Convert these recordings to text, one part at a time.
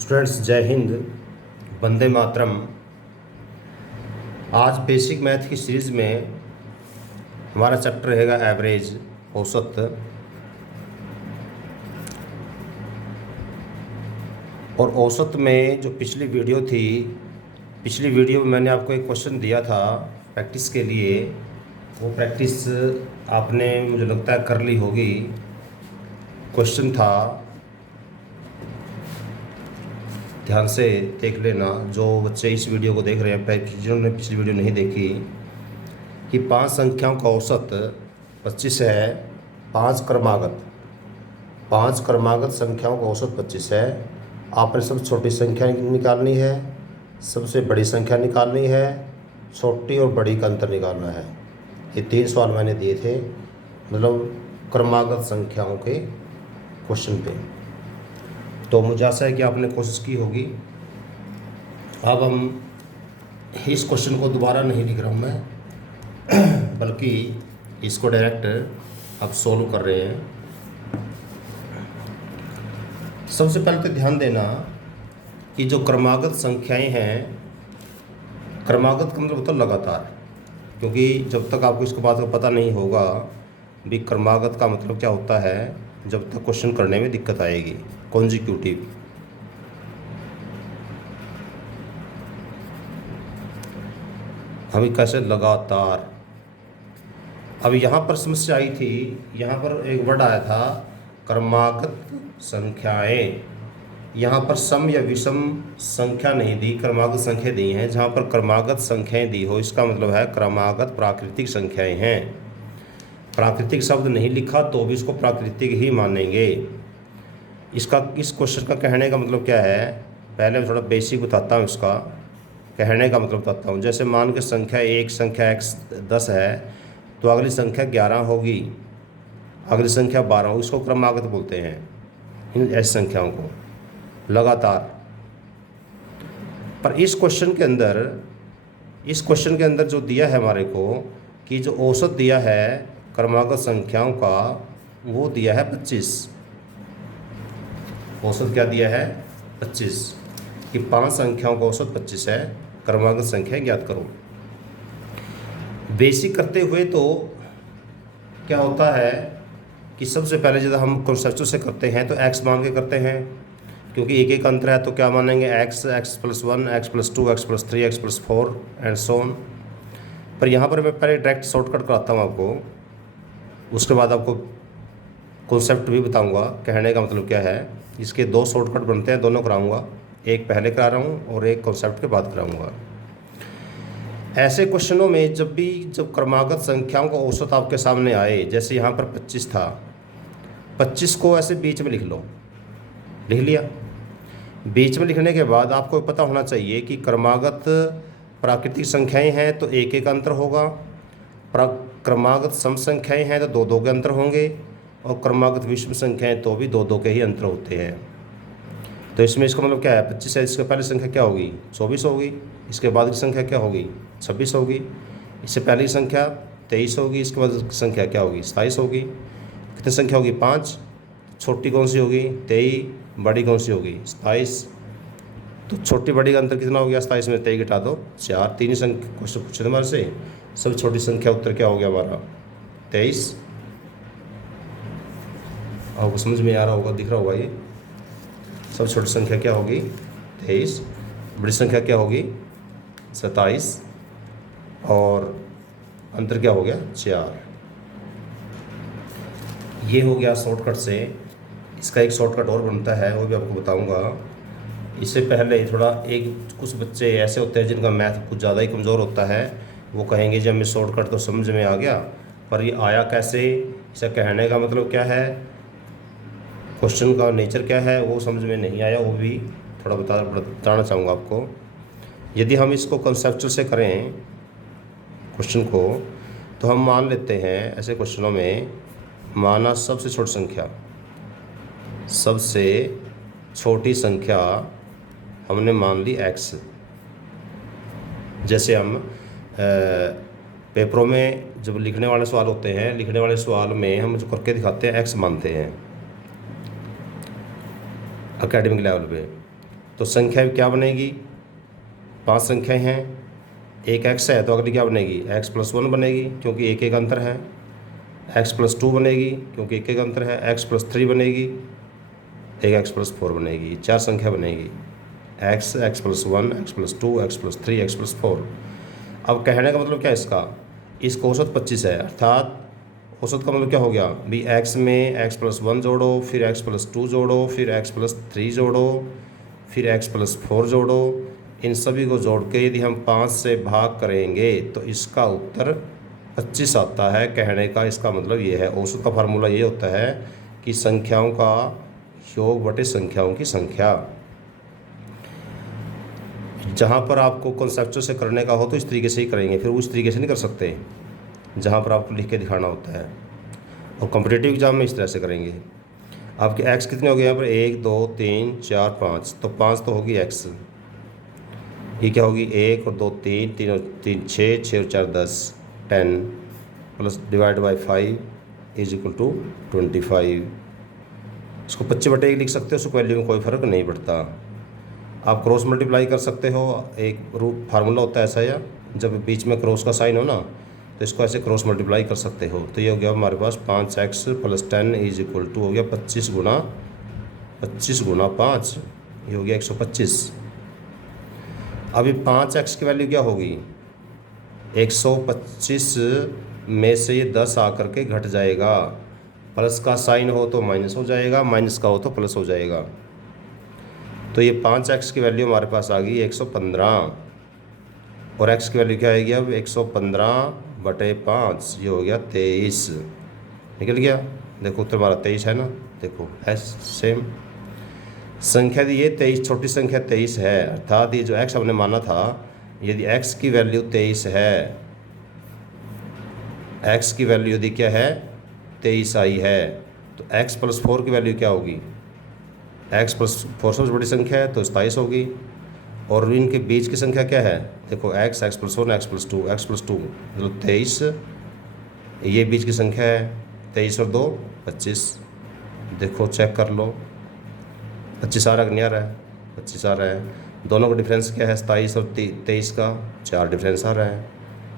Students, जय हिंद, वंदे मातरम। आज basic math की सीरीज़ में हमारा चैप्टर रहेगा एवरेज, औसत। और औसत में जो पिछली वीडियो थी, पिछली वीडियो में मैंने आपको एक क्वेश्चन दिया था प्रैक्टिस के लिए। वो प्रैक्टिस आपने, मुझे लगता है, कर ली होगी। क्वेश्चन था, ध्यान से देख लेना जो बच्चे इस वीडियो को देख रहे हैं, जिन्होंने पिछली वीडियो नहीं देखी, कि 5 संख्याओं का औसत 25 है। 5 क्रमागत संख्याओं का औसत 25 है। आपने सबसे छोटी संख्या निकालनी है, सबसे बड़ी संख्या निकालनी है, छोटी और बड़ी का अंतर निकालना है। ये 3 सवाल मैंने दिए थे, मतलब क्रमागत संख्याओं के क्वेश्चन पे। तो मुझे आशा है कि आपने कोशिश की होगी। अब हम इस क्वेश्चन को दोबारा नहीं लिख रहा हूँ मैं, बल्कि इसको डायरेक्ट अब सोल्व कर रहे हैं। सबसे पहले तो ध्यान देना कि जो क्रमागत संख्याएं हैं, क्रमागत का मतलब होता है लगातार, क्योंकि जब तक आपको इसके बात का पता नहीं होगा भी क्रमागत का मतलब क्या होता है, जब तक क्वेश्चन करने में दिक्कत आएगी। कॉन्जिक्यूटिव, अभी कैसे लगातार। अब यहाँ पर समस्या आई थी, यहाँ पर एक वर्ड आया था क्रमागत संख्याएं। यहाँ पर सम या विषम संख्या नहीं दी, क्रमागत संख्या दी हैं। जहाँ पर क्रमागत संख्याएं दी हो, इसका मतलब है क्रमागत प्राकृतिक संख्याएं हैं। प्राकृतिक शब्द नहीं लिखा तो भी इसको प्राकृतिक ही मानेंगे। इस क्वेश्चन का कहने का मतलब क्या है, पहले मैं थोड़ा बेसिक बताता हूँ। इसका कहने का मतलब बताता हूँ। जैसे मान के संख्या x 10 है, तो अगली संख्या 11 होगी, अगली संख्या 12 होगी। इसको क्रमागत बोलते हैं, इन ऐसी संख्याओं को लगातार। पर इस क्वेश्चन के अंदर जो दिया है हमारे को, कि जो औसत दिया है क्रमागत संख्याओं का, वो दिया है 25। औसत क्या दिया है? 25, कि 5 संख्याओं का औसत 25 है। क्रमागत संख्या ज्ञात करो। बेसिक करते हुए तो क्या होता है कि सबसे पहले जब हम कॉन्सेप्ट से करते हैं तो x मान के करते हैं, क्योंकि एक एक अंतर है। तो क्या मानेंगे? x +1, x +2, x +3, x +4 and so on. पर यहाँ पर मैं पहले डायरेक्ट शॉर्टकट कराता हूँ आपको, उसके बाद आपको कॉन्सेप्ट भी बताऊँगा कहने का मतलब क्या है। इसके 2 शॉर्टकट बनते हैं, दोनों कराऊँगा। एक पहले करा रहा हूँ और एक कॉन्सेप्ट के बाद कराऊँगा। ऐसे क्वेश्चनों में जब क्रमागत संख्याओं का औसत आपके सामने आए, जैसे यहाँ पर 25 था, 25 को ऐसे बीच में लिख लो। लिख लिया। बीच में लिखने के बाद आपको पता होना चाहिए कि क्रमागत प्राकृतिक संख्याएं हैं तो एक एक अंतर होगा, क्रमागत सम संख्याएं हैं तो 2 के अंतर होंगे, और क्रमागत विषम संख्याएं तो भी 2 के ही अंतर होते हैं। तो इसमें इसका मतलब क्या है? 25 है, इसके पहले संख्या क्या होगी? 24 होगी। इसके बाद की संख्या क्या होगी? 26 होगी। इससे पहले की संख्या 23 होगी। इसके बाद की संख्या क्या होगी? 27 होगी। कितनी संख्या होगी? 5। छोटी कौन सी होगी? 23। बड़ी कौन सी होगी? 27। तो छोटी बड़ी का अंतर कितना हो गया? 27 में 23 घटा दो 4। 3 ही संख्या क्वेश्चन पूछे हमारे से। सब छोटी संख्या उत्तर क्या हो गया हमारा? 23। आपको समझ में आ रहा होगा, दिख रहा होगा ये। सब छोटी संख्या क्या होगी? 23। बड़ी संख्या क्या होगी? 27। और अंतर क्या हो गया? 4। ये हो गया शॉर्टकट से। इसका एक शॉर्टकट और बनता है, वो भी आपको बताऊंगा। इससे पहले थोड़ा, कुछ बच्चे ऐसे होते हैं जिनका मैथ कुछ ज़्यादा ही कमज़ोर होता है। वो कहेंगे जब मैं शॉर्टकट तो समझ में आ गया, पर ये आया कैसे, इसका कहने का मतलब क्या है, क्वेश्चन का नेचर क्या है, वो समझ में नहीं आया। वो भी थोड़ा बताना चाहूँगा आपको। यदि हम इसको कंसेप्चुअल से करें क्वेश्चन को, तो हम मान लेते हैं ऐसे क्वेश्चनों में, माना सबसे छोटी संख्या हमने मान ली x। जैसे हम पेपरों में जब लिखने वाले सवाल होते हैं, लिखने वाले सवाल में हम जो करके दिखाते हैं x मानते हैं एकेडमिक लेवल पे। तो संख्या क्या बनेगी, 5 संख्याएं हैं, एक x है तो अगली क्या बनेगी, x+1 बनेगी क्योंकि एक एक अंतर है, x+2 बनेगी क्योंकि एक एक अंतर है, x+3 बनेगी, एक x+4 बनेगी, 4 संख्या बनेगी, x, x+1, x+2, x+3, x+4। अब कहने का मतलब क्या है इसका औसत 25 है, अर्थात औसत का मतलब क्या हो गया भी x में x+1 जोड़ो, फिर x+2 जोड़ो, फिर x+3 जोड़ो, फिर x+4 जोड़ो, इन सभी को जोड़ के यदि हम 5 से भाग करेंगे तो इसका उत्तर 25 आता है। कहने का इसका मतलब ये है, औसत का फार्मूला ये होता है कि संख्याओं का योग बटे संख्याओं की संख्या। जहाँ पर आपको कॉन्सेप्चुअल से करने का हो तो इस तरीके से ही करेंगे, फिर उस तरीके से नहीं कर सकते जहाँ पर आपको लिख के दिखाना होता है, और कॉम्पिटिटिव एग्जाम में इस तरह से करेंगे। आपके x कितने हो गए यहाँ पर, 1 2 3 4 5, तो 5 तो होगी x, ये क्या होगी 1 और 2 3, 3 और 3 6, 6 और 4 10, 10 plus divide by 5 is equal to 25। इसको 25/1 लिख सकते हो, उसको वैल्यू में कोई फ़र्क नहीं पड़ता। आप क्रॉस मल्टीप्लाई कर सकते हो, एक रूट फार्मूला होता है ऐसा, या जब बीच में क्रॉस का साइन हो ना तो इसको ऐसे क्रॉस मल्टीप्लाई कर सकते हो। तो ये हो गया हमारे पास 5x + 10 इज इक्वल टू हो गया 25 गुना 5, ये हो गया 125। अभी 5x की वैल्यू क्या होगी, 125 में से ये 10 आकर के घट जाएगा, प्लस का साइन हो तो माइनस हो जाएगा, माइनस का हो तो प्लस हो जाएगा। तो ये 5x की वैल्यू हमारे पास आ गई 115, और x की वैल्यू क्या आएगी अब 115/5, ये हो गया 23, निकल गया। देखो उत्तर हमारा 23 है ना, देखो है सेम संख्या दी, ये 23 छोटी संख्या 23 है, अर्थात ये जो x हमने माना था, यदि x की वैल्यू 23 है, x की वैल्यू यदि क्या है 23 आई है, तो x+4 की वैल्यू क्या होगी, x+4 सबसे बड़ी संख्या है तो 27 होगी, और इनके बीच की संख्या क्या है, देखो x, x+1, x+2 मतलब 23, ये बीच की संख्या है, 23 और 2 25, देखो चेक कर लो 25 आ रहा है, नहीं आ रहा है, 25 आ रहा है। दोनों का डिफरेंस क्या है, 27 और 23 का 4 डिफरेंस आ रहा है।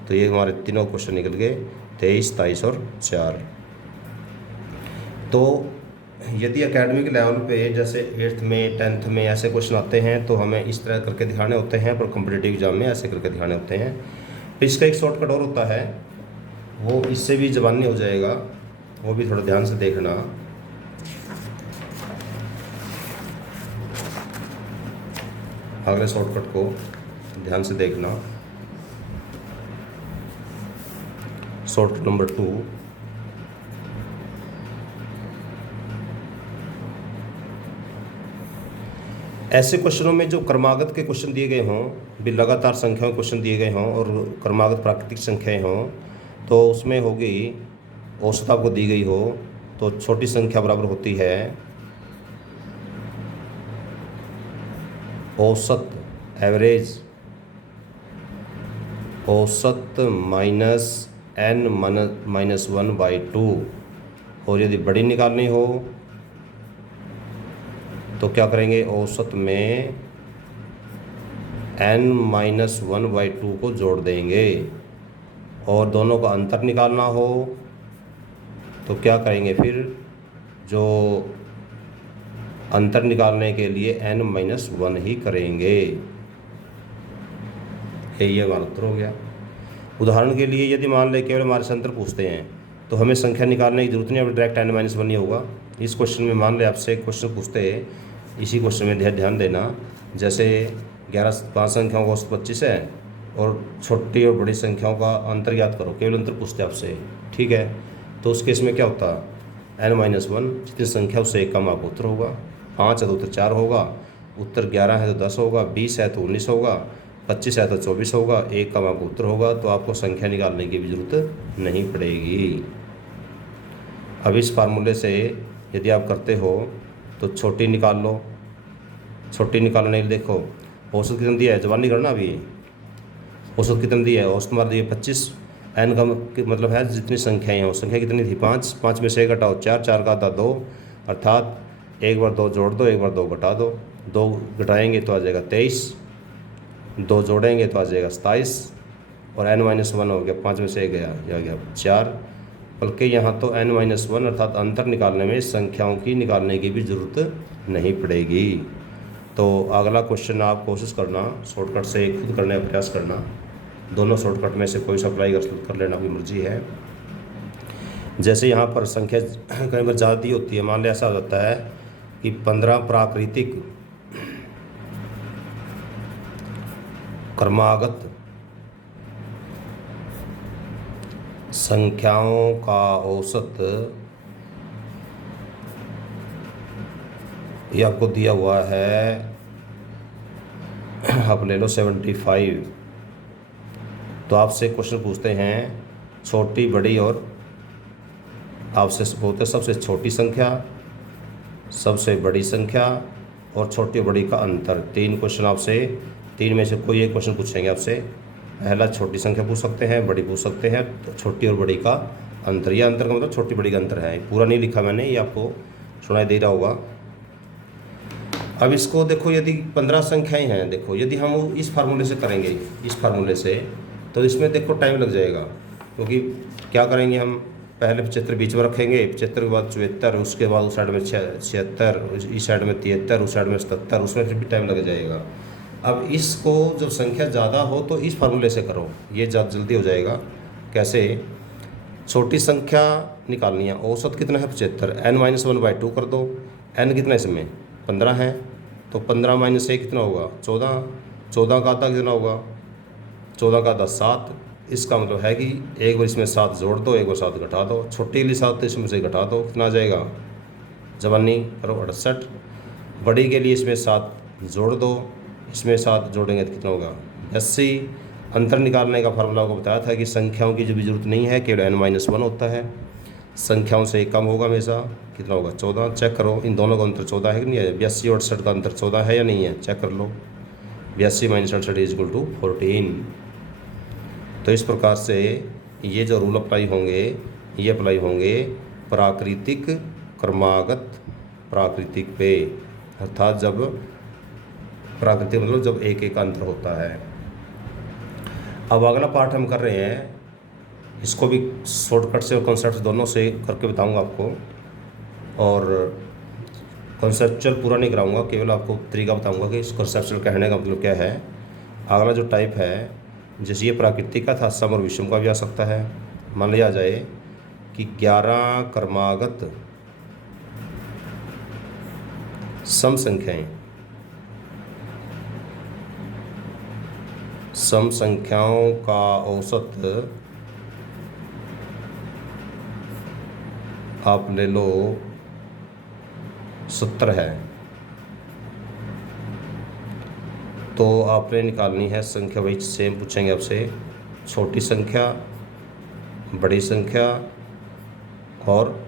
तो ये हमारे तीनों क्वेश्चन निकल गए, 23, 27 और 4। तो यदि एकेडमिक लेवल पे जैसे 8th में 10th में ऐसे क्वेश्चन आते हैं तो हमें इस तरह करके दिखाने होते हैं, पर कॉम्पिटिटिव एग्जाम में ऐसे करके दिखाने होते हैं। तो इसका एक शॉर्टकट और होता है, वो इससे भी ज़बानी हो जाएगा, वो भी थोड़ा ध्यान से देखना। अगले शॉर्टकट को ध्यान से देखना, शॉर्टकट नंबर 2, ऐसे क्वेश्चनों में जो क्रमागत के क्वेश्चन दिए गए हों, भी लगातार संख्याओं के क्वेश्चन दिए गए हों और क्रमागत प्राकृतिक संख्याएं हों, तो उसमें होगी औसत आपको दी गई हो तो छोटी संख्या बराबर होती है औसत, एवरेज औसत -n-1/2, और यदि बड़ी निकालनी हो तो क्या करेंगे, औसत में n-1/2 को जोड़ देंगे, और दोनों का अंतर निकालना हो तो क्या करेंगे, फिर जो अंतर निकालने के लिए n-1 ही करेंगे। यही हमारा उत्तर हो गया। उदाहरण के लिए यदि मान लें केवल हमारे से अंतर पूछते हैं तो हमें संख्या निकालने की जरूरत नहीं है, डायरेक्ट n-1 ही होगा। इस क्वेश्चन में मान लें आपसे क्वेश्चन पूछते हैं, इसी क्वेश्चन में ध्यान देना, जैसे 5 संख्याओं का औसत 25 है और छोटी और बड़ी संख्याओं का अंतर ज्ञात करो, केवल अंतर पूछते हैं आपसे, ठीक है। तो उस केस में क्या होता, n-1 जितनी संख्या उससे एक कम आपको उत्तर होगा। 5 है तो उत्तर 4 होगा, उत्तर 11 है तो 10 होगा, 20 है तो 19 होगा, 25 है तो 24 होगा, एक कम आपको उत्तर होगा। तो आपको संख्या निकालने की भी ज़रूरत नहीं पड़ेगी। अब इस फार्मूले से यदि आप करते हो तो छोटी निकाल लो, छोटी निकालने के लिए देखो औसत कितनी दी है, जवानी करना, अभी औसत कितनी दी है, औसत हमारा दी है 25, n का मतलब है जितनी संख्याएं हैं, संख्या कितनी थी 5, 5 में से घटाओ 4, 4 का आता 2, अर्थात एक बार 2 जोड़ दो, एक बार 2 घटा दो, 2 घटाएंगे तो आ जाएगा 23, 2 जोड़ेंगे तो आ जाएगा 27, और n-1 हो गया, 5 में से 1 गया, यह आ गया 4। बल्कि यहाँ तो n-1 अर्थात अंतर निकालने में संख्याओं की निकालने की भी ज़रूरत नहीं पड़ेगी। तो अगला क्वेश्चन आप कोशिश करना शॉर्टकट से खुद करने का प्रयास करना, दोनों शॉर्टकट में से कोई सा अप्लाई कर लेना, अपनी मर्जी है। जैसे यहाँ पर संख्या कई बार ज़्यादा होती है, मान लिया ऐसा हो जाता है कि 15 प्राकृतिक क्रमागत संख्याओं का औसत ये आपको दिया हुआ है, आप ले लो 75। तो आपसे क्वेश्चन पूछते हैं छोटी बड़ी, और आपसे बोलते सबसे छोटी संख्या, सबसे बड़ी संख्या और छोटी और बड़ी का अंतर। 3 क्वेश्चन आपसे, 3 में से कोई एक क्वेश्चन पूछेंगे आपसे। पहला छोटी संख्या पूछ सकते हैं, बड़ी पूछ सकते हैं, तो छोटी और बड़ी का अंतर। यह अंतर का मतलब छोटी बड़ी का अंतर है, पूरा नहीं लिखा मैंने, ये आपको सुनाई दे रहा होगा। अब इसको देखो, यदि 15 संख्याएं हैं, देखो यदि हम इस फार्मूले से करेंगे, इस फार्मूले से, तो इसमें देखो टाइम लग जाएगा। क्योंकि क्या करेंगे हम, पहले 75 बीच में रखेंगे, 75 के बाद 74, उसके बाद उस साइड में 76, इस साइड में 73, उस साइड में 77, उसमें फिर भी टाइम लग जाएगा। अब इसको जब संख्या ज़्यादा हो तो इस फार्मूले से करो, ये जल्दी हो जाएगा। कैसे, छोटी संख्या निकालनी है, औसत कितना है 75, n-1/2 कर दो। n कितना इसमें 15 है, तो 15 - 1 कितना होगा 14, 14 का आधा कितना होगा 14 का आधा 7। इसका मतलब है कि एक बार इसमें 7 जोड़ दो, एक बार 7 घटा दो, छोटी के लिए 7 तो इसमें से घटा दो, कितना आ जाएगा जवानी करो 68। बड़ी के लिए इसमें 7 जोड़ दो, इसमें 7 जोड़ेंगे तो कितना होगा 80। अंतर निकालने का फार्मूला आपको बताया था कि संख्याओं की जो भी जरूरत नहीं है, केवल n-1 होता है, संख्याओं से कम होगा हमेशा, कितना होगा 14। चेक करो इन दोनों का अंतर 14 है कि नहीं है, 82 और 68 का अंतर 14 है या नहीं है, चेक कर लो। 82 - 68 = 14। तो इस प्रकार से ये जो रूल अप्लाई होंगे, ये अप्लाई होंगे प्राकृतिक क्रमागत प्राकृतिक पे, अर्थात जब प्राकृतिक मतलब जब एक एक अंतर होता है। अब अगला पार्ट हम कर रहे हैं, इसको भी शॉर्टकट से और कॉन्सेप्ट दोनों से करके बताऊंगा आपको, और कॉन्सेप्चुअल पूरा नहीं कराऊंगा, केवल आपको तरीका बताऊंगा कि इस कॉन्सेप्चुअल कहने का मतलब क्या है। अगला जो टाइप है, जैसे ये प्राकृतिक का था, सम और विषम का भी आ सकता है। मान लिया जाए कि 11 क्रमागत सम संख्याएं, सम संख्याओं का औसत आप ले लो 70 है, तो आपने निकालनी है संख्या, वही सेम पूछेंगे आपसे, छोटी संख्या, बड़ी संख्या और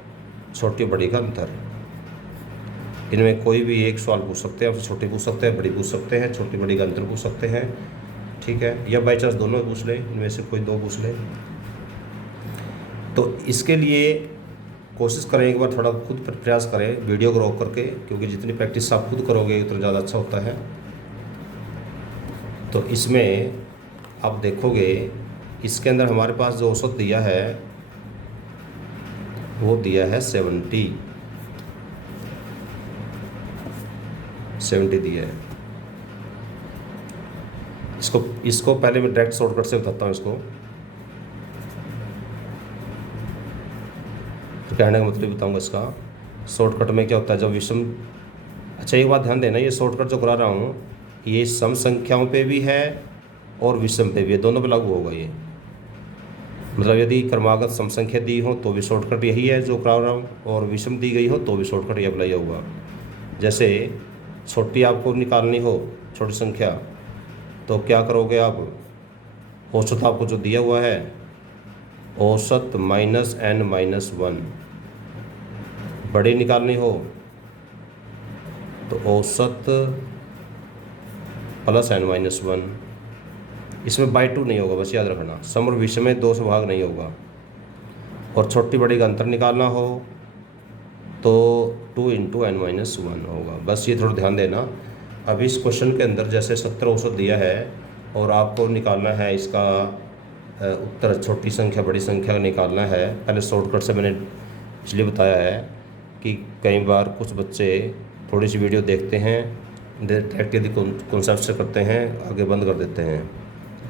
छोटी बड़ी का अंतर। इनमें कोई भी एक सवाल पूछ सकते हैं आपसे, छोटी पूछ सकते हैं, बड़ी पूछ सकते हैं, छोटी बड़ी का अंतर पूछ सकते हैं, ठीक है, या बाई चांस दोनों पूछ लें, इनमें से कोई 2 पूछ लें। तो इसके लिए कोशिश करें, एक बार थोड़ा खुद प्रयास करें वीडियो को रोक करके, क्योंकि जितनी प्रैक्टिस आप खुद करोगे उतना ज़्यादा अच्छा होता है। तो इसमें आप देखोगे, इसके अंदर हमारे पास जो औसत दिया है वो दिया है 70 दिया है। इसको पहले मैं डायरेक्ट शॉर्टकट से बताता हूँ इसको, तो कहने का मतलब बताऊँगा इसका। शॉर्टकट में क्या होता है, जब विषम, अच्छा एक बात ध्यान देना, ये शॉर्टकट जो करा रहा हूँ ये सम संख्याओं पे भी है और विषम पे भी है, दोनों पे लागू होगा ये। मतलब यदि क्रमागत सम संख्या दी हो तो भी शॉर्टकट यही है जो करा रहा हूँ, और विषम दी गई हो तो भी शॉर्टकट ये अप्लाई होगा। जैसे छोटी आपको निकालनी हो, छोटी संख्या, तो क्या करोगे आप, औसत आपको जो दिया हुआ है, औसत -n-1। बड़ी निकालनी हो तो औसत +n-1। इसमें बाई 2 नहीं होगा, बस याद रखना, सम और विषम में 2 से भाग नहीं होगा। और छोटी बड़ी का अंतर निकालना हो तो 2 × n-1 होगा, बस ये थोड़ा ध्यान देना। अब इस क्वेश्चन के अंदर जैसे 70 औसत दिया है और आपको निकालना है इसका उत्तर, छोटी संख्या बड़ी संख्या निकालना है। पहले शॉर्टकट से मैंने इसलिए बताया है कि कई बार कुछ बच्चे थोड़ी सी वीडियो देखते हैं, डायरेक्ट यदि कॉन्सेप्ट से करते हैं आगे बंद कर देते हैं,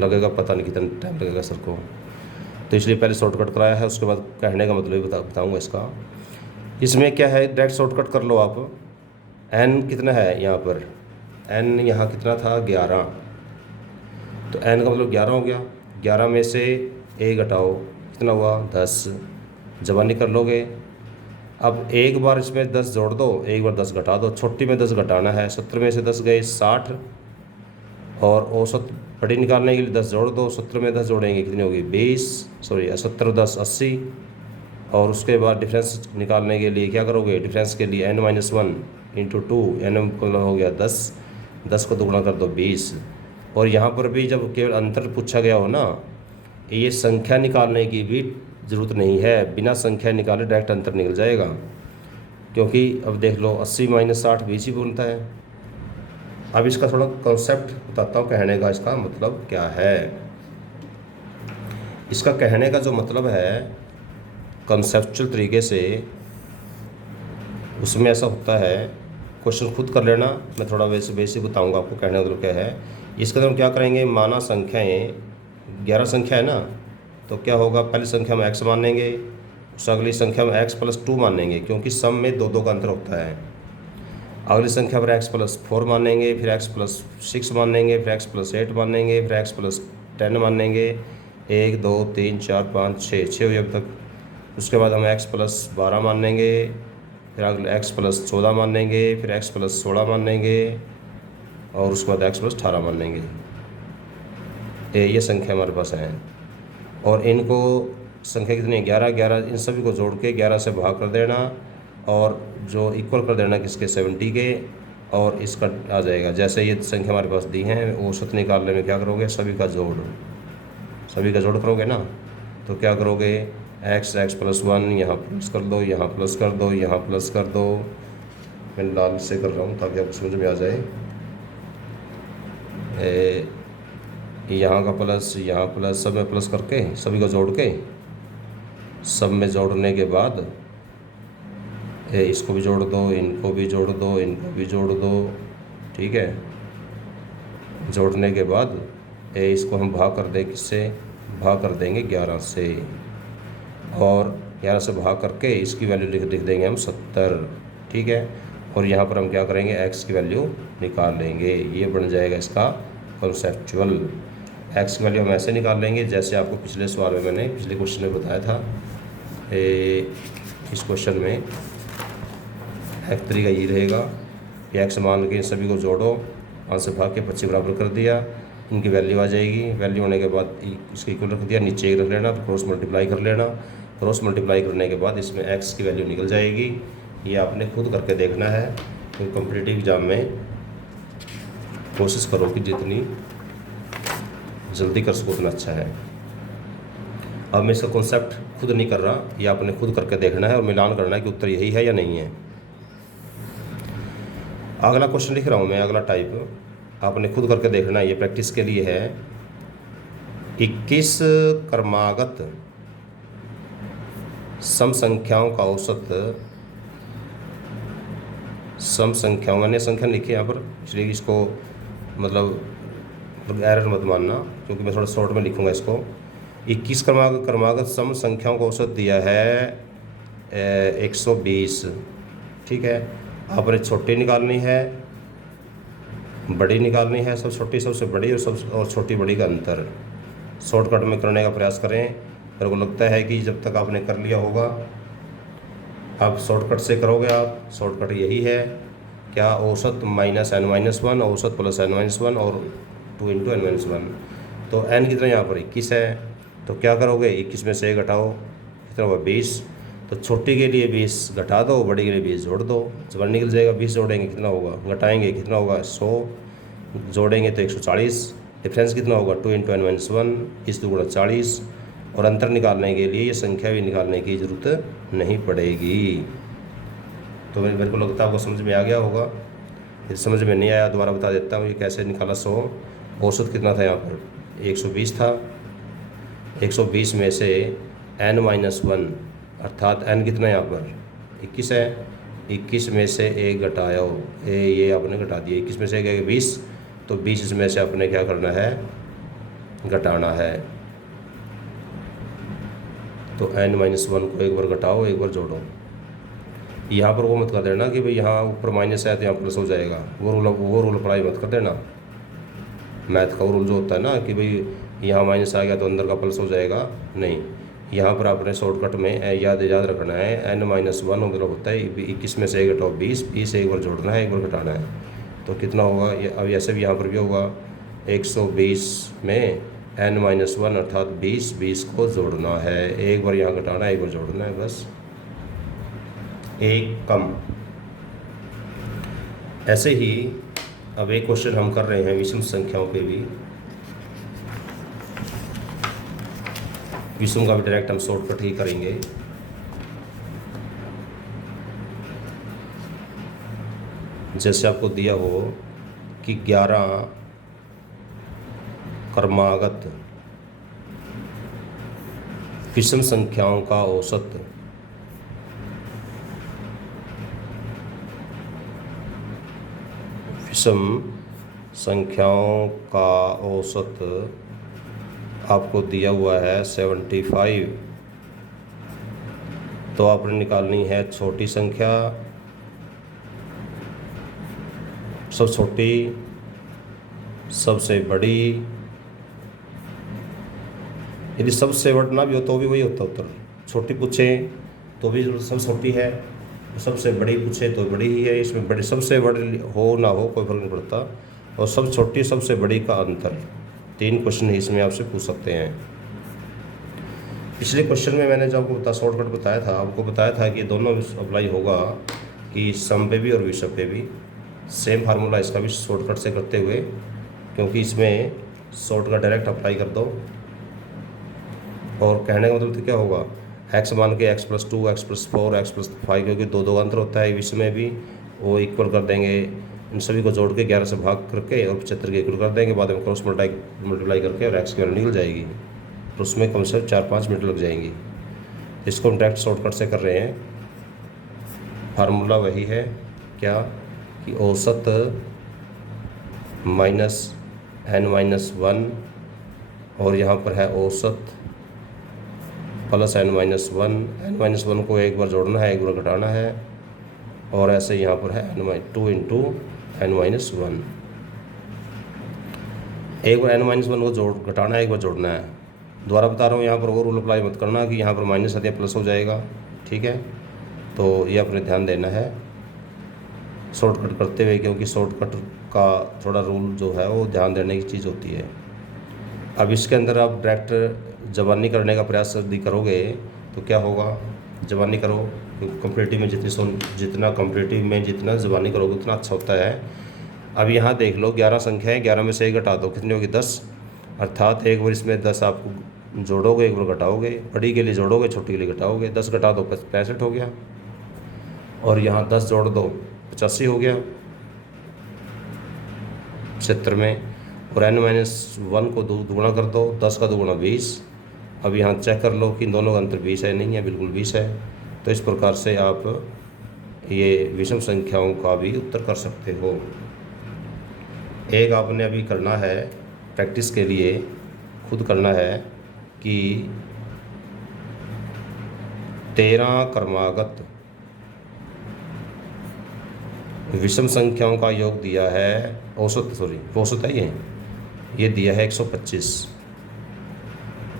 लगेगा पता नहीं कितना टाइम लगेगा सर को, तो इसलिए पहले शॉर्टकट कराया है, उसके बाद कहने का मतलब बताऊँगा इसका। इसमें क्या है, डायरेक्ट शॉर्टकट कर लो आप। n कितना है यहाँ पर, n यहाँ कितना था 11, तो n का मतलब 11 हो गया। 11 में से a घटाओ कितना हुआ 10, जबानी कर लोगे। अब एक बार इसमें 10 जोड़ दो, एक बार 10 घटा दो, छोटी में 10 घटाना है। 70 में से 10 गए 60, और औसत बड़ी निकालने के लिए 10 जोड़ दो। 70 में 10 जोड़ेंगे कितनी होगी 20, सॉरी 70 10 80। और उसके बाद डिफरेंस निकालने के लिए क्या करोगे, डिफरेंस के लिए n-1 इंटू 2, n मतलब हो गया 10, 10 को दुगुना कर दो 20। और यहाँ पर भी जब केवल अंतर पूछा गया हो ना, ये संख्या निकालने की भी ज़रूरत नहीं है, बिना संख्या निकाले डायरेक्ट अंतर निकल जाएगा। क्योंकि अब देख लो 80 - 60 20 ही बनता है। अब इसका थोड़ा कॉन्सेप्ट बताता हूँ, कहने का इसका मतलब क्या है। इसका कहने का जो मतलब है कॉन्सेप्चुअल तरीके से, उसमें ऐसा होता है, क्वेश्चन खुद कर लेना, मैं थोड़ा वैसे बेसिक बताऊंगा आपको कहने का मतलब क्या है। इसके अंदर हम क्या करेंगे, माना संख्याएं 11 संख्या है ना, तो क्या होगा, पहली संख्या में x मान लेंगे, उस अगली संख्या में x+2 मान लेंगे, क्योंकि सम में 2 का अंतर होता है। अगली संख्या पर x+4 मान लेंगे, फिर x+6 मान लेंगे, फिर x+8 मान लेंगे, फिर x+10 मान लेंगे। 1 2 3 4 5 6 हुए अब तक। उसके बाद हम x+12 मान लेंगे, फिर अगले x+14 मान लेंगे, फिर x+16 मान लेंगे, और उसके बाद x+18 मान लेंगे। ये संख्या हमारे पास है। और इनको संख्या कितनी है 11, 11 इन सभी को जोड़ के 11 से भाग कर देना, और जो इक्वल कर देना किसके 70 के, और इसका आ जाएगा। जैसे ये संख्या हमारे पास दी हैं, औसत निकालने में क्या करोगे, सभी का जोड़ करोगे ना, तो क्या करोगे, x+1 यहाँ प्लस कर दो, यहाँ प्लस कर दो, यहाँ प्लस कर दो। मैं लाल से कर रहा हूँ ताकि आपको समझ में आ जाए। यहाँ का प्लस, यहाँ प्लस, सब में प्लस करके सभी को जोड़ के, सब में जोड़ने के बाद इसको भी जोड़ दो, इनको भी जोड़ दो, इनको भी जोड़ दो, ठीक है। जोड़ने के बाद इसको हम भाग कर दें, किससे भाग कर देंगे 11 से, और 11 से भाग करके इसकी वैल्यू लिख देंगे हम 70, ठीक है। और यहाँ पर हम क्या करेंगे, x की वैल्यू निकाल लेंगे। ये बन जाएगा इसका कॉन्सेप्चुअल। x की वैल्यू हम ऐसे निकाल लेंगे जैसे आपको पिछले सवाल में मैंने पिछले क्वेश्चन में बताया था। इस क्वेश्चन में एक तरीका ये रहेगा कि x मान के सभी को जोड़ो, 5 से भाग के 25 बराबर कर दिया, इनकी वैल्यू आ जाएगी। वैल्यू होने के बाद इसके इक्वल रख दिया, नीचे एक रख लेना, क्रॉस मल्टीप्लाई कर लेना। क्रॉस मल्टीप्लाई करने के बाद इसमें x की वैल्यू निकल जाएगी। ये आपने खुद करके देखना है, तो कॉम्पिटिटिव एग्जाम में कोशिश करो कि जितनी जल्दी कर सको उतना अच्छा है। अब मैं इसका कॉन्सेप्ट खुद नहीं कर रहा, ये आपने खुद करके देखना है और मिलान करना है कि उत्तर यही है या नहीं है। अगला क्वेश्चन लिख रहा हूँ मैं, अगला टाइप आपने खुद करके देखना है, ये प्रैक्टिस के लिए है। 21 क्रमागत सम संख्याओं का औसत, सम संख्याओं मैंने संख्या लिखी यहाँ पर, इसलिए इसको मतलब एरर मत मानना, क्योंकि मैं थोड़ा शॉर्ट में लिखूँगा इसको। 21 क्रमागत सम संख्याओं का औसत दिया है 120, ठीक है। आपने छोटी निकालनी है, बड़ी निकालनी है, सब छोटी सबसे बड़ी और छोटी बड़ी का अंतर शॉर्टकट में करने का प्रयास करें। मेरे को लगता है कि जब तक आपने कर लिया होगा, आप शॉर्टकट से करोगे। आप शॉर्टकट यही है, क्या, औसत -n-1, औसत प्लस n-1 और 2 × n-1। तो n कितना यहाँ पर 21 है, तो क्या करोगे, 21 में से घटाओ, कितना होगा 20। तो छोटी के लिए 20 घटा दो, बड़ी के लिए 20 जोड़ दो, जब निकल जाएगा। 20 जोड़ेंगे कितना होगा, घटाएंगे कितना होगा 100, जोड़ेंगे तो 140। डिफरेंस कितना होगा 2 × n-1, 20 × 40। और अंतर निकालने के लिए ये संख्या भी निकालने की ज़रूरत नहीं पड़ेगी। तो मेरे को लगता है आपको समझ में आ गया होगा। यदि समझ में नहीं आया दोबारा बता देता हूँ ये कैसे निकाला। 100 औसत कितना था यहाँ पर 120 था। 120 में से n-1 अर्थात n कितना यहाँ पर 21 है। 21 में से 1 घटाओ, ये आपने घटा दिया। 21 में से 1 है 20, तो 20 इसमें से आपने क्या करना है घटाना है। तो n-1 को एक बार घटाओ एक बार जोड़ो। यहाँ पर वो मत कर देना कि भाई यहाँ ऊपर माइनस है तो यहाँ प्लस हो जाएगा, वो रूल अप्लाई मत कर देना। मैथ का रूल जो होता है ना कि भाई यहाँ माइनस आ गया तो अंदर का प्लस हो जाएगा, नहीं। यहाँ पर आपने शॉर्टकट में याद रखना है n-1 मतलब होता है 21 में से 1 घटाओ 20, 20 एक बार जोड़ना है एक बार घटाना है। तो कितना होगा अब ऐसे भी यहाँ पर भी होगा 120 में n-1 अर्थात 20 को जोड़ना है, एक बार यहाँ घटाना है एक बार जोड़ना है, बस एक कम। ऐसे ही अब एक क्वेश्चन हम कर रहे हैं विषम संख्याओं पे भी। विषम का भी डायरेक्ट हम शॉर्टकट ही करेंगे। जैसे आपको दिया हो कि 11 क्रमागत विषम संख्याओं का औसत विषम संख्याओं का औसत आपको दिया हुआ है 75। तो आपने निकालनी है छोटी संख्या, सबसे छोटी, सबसे बड़ी। यदि सबसे बड़ा ना भी हो तो भी वही होता उत्तर। छोटी पूछे तो भी सबसे छोटी है, सबसे बड़ी पूछे तो बड़ी ही है। इसमें बड़ी सबसे बड़ी हो ना हो कोई फर्क नहीं पड़ता। और सबसे छोटी सबसे बड़ी का अंतर, 3 क्वेश्चन ही इसमें आपसे पूछ सकते हैं। पिछले क्वेश्चन में मैंने जो आपको शॉर्टकट बताया था, आपको बताया था कि दोनों अप्लाई होगा कि सम पे भी और विषम पे भी। सेम फार्मूला इसका भी शॉर्टकट से करते हुए, क्योंकि इसमें शॉर्टकट डायरेक्ट अप्लाई कर दो। और कहने का मतलब तो क्या होगा, x मान के x+2, x+4, x+5, क्योंकि दो का अंतर होता है विषम में भी, वो इक्वल कर देंगे। इन सभी को जोड़ के 11 से भाग करके और 75 के इक्वल कर देंगे। बाद में क्रॉस मल्टीप्लाई करके और x की वैल्यू निकल जाएगी। तो उसमें कम से कम 4-5 मिनट लग जाएंगी। इसको हम डायरेक्ट शॉर्टकट से कर रहे हैं। फार्मूला वही है क्या कि औसत माइनस n-1 और यहाँ पर है औसत प्लस n-1। n-1 को एक बार जोड़ना है एक बार घटाना है। और ऐसे यहाँ पर है 2 इंटू n-1। एक बार n-1 को जोड़ घटाना है एक बार जोड़ना है। दोबारा बता रहा हूँ, यहाँ पर वो रूल अप्लाई मत करना कि यहाँ पर माइनस आती है प्लस हो जाएगा, ठीक है। तो ये अपने ध्यान देना है शॉर्टकट करते हुए, क्योंकि शॉर्टकट का थोड़ा रूल जो है वो ध्यान देने की चीज़ होती है। अब इसके अंदर आप डायरेक्ट ज़बानी करने का प्रयास यदि करोगे तो क्या होगा, ज़बानी करो, क्योंकि कॉम्पिटिटिव में जितना कॉम्पिटिटिव में जितना ज़बानी करोगे उतना अच्छा होता है। अब यहाँ देख लो 11 संख्या है, 11 में से 1 घटा दो, कितनी होगी 10। अर्थात एक बार इसमें 10 आप जोड़ोगे एक बार घटाओगे, बड़ी के लिए जोड़ोगे छोटी के लिए घटाओगे। 10 घटा दो 65 हो गया, और यहाँ 10 जोड़ दो 85 हो गया 70 में। और n-1 को दुगुना कर दो, 10 का दुगुना 20। अब यहाँ चेक कर लो कि इन दोनों का अंतर 20 है, नहीं है, बिल्कुल 20 है। तो इस प्रकार से आप ये विषम संख्याओं का भी उत्तर कर सकते हो। एक आपने अभी करना है प्रैक्टिस के लिए, खुद करना है कि 13 क्रमागत विषम संख्याओं का योग दिया है, औसत है ये दिया है 125।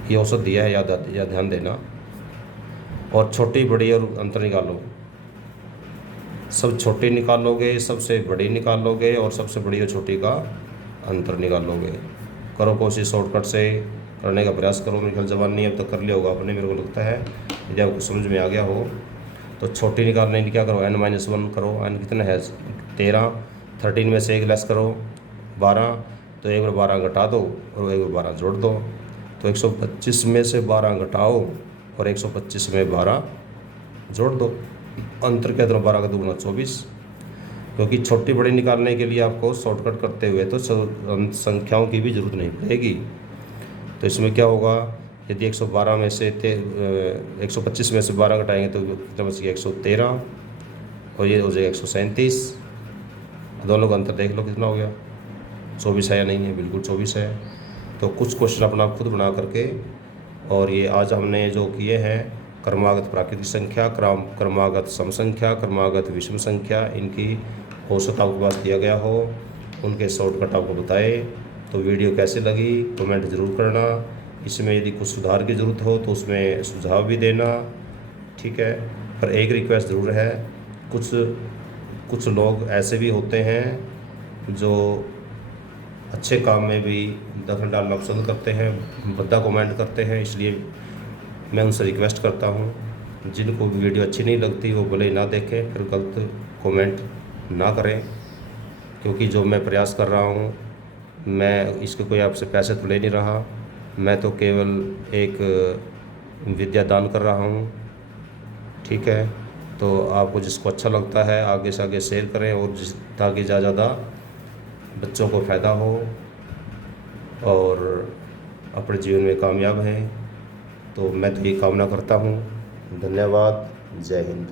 ये औसत दिया है, याद ध्यान देना। और छोटी बड़ी और अंतर निकालो, सब छोटी निकालोगे, सबसे बड़ी निकालोगे और सबसे बड़ी और छोटी का अंतर निकालोगे। करो कोशिश, शॉर्टकट से करने का प्रयास करो। मेरे ख्याल ज़बानी अब तक कर लिया होगा आपने, मेरे को लगता है। यदि आपको समझ में आ गया हो तो छोटी निकालने की क्या करो, n-1 करो। n कितना है 13, 13 में से 1 लेस करो 12, तो एक बार 12 घटा दो और एक बार 12 जोड़ दो। तो 125 में से 12 घटाओ और 125 में 12 जोड़ दो। अंतर क्या, 12 का दुगुना 24। क्योंकि छोटी बड़ी निकालने के लिए आपको शॉर्टकट करते हुए तो संख्याओं की भी ज़रूरत नहीं पड़ेगी। तो इसमें क्या होगा, यदि 112 में से 125 में से 12 घटाएंगे तो कितना बच गया, 113, और ये हो जाएगा 137। दोनों का अंतर देख लो कितना हो गया, 24 है या नहीं है, बिल्कुल 24 है। तो कुछ क्वेश्चन अपना खुद बना करके, और ये आज हमने जो किए हैं क्रमागत प्राकृतिक संख्या, क्रमागत सम संख्या, क्रमागत विषम संख्या, इनकी औसत आपके पास दिया गया हो, उनके शॉर्टकट आपको बताए। तो वीडियो कैसे लगी कमेंट ज़रूर करना। इसमें यदि कुछ सुधार की ज़रूरत हो तो उसमें सुझाव भी देना, ठीक है। पर एक रिक्वेस्ट ज़रूर है, कुछ लोग ऐसे भी होते हैं जो अच्छे काम में भी दखल डालना पसंद करते हैं, भद्दा कमेंट करते हैं। इसलिए मैं उनसे रिक्वेस्ट करता हूँ, जिनको वीडियो अच्छी नहीं लगती वो भले ही ना देखें, फिर गलत कमेंट ना करें। क्योंकि जो मैं प्रयास कर रहा हूँ, मैं इसके कोई आपसे पैसे तो ले नहीं रहा, मैं तो केवल एक विद्या दान कर रहा हूँ, ठीक है। तो आपको जिसको अच्छा लगता है आगे से आगे शेयर करें, और ताकि ज़्यादा बच्चों को फ़ायदा हो और अपने जीवन में कामयाब हैं। तो मैं तो ये कामना करता हूँ। धन्यवाद। जय हिंद।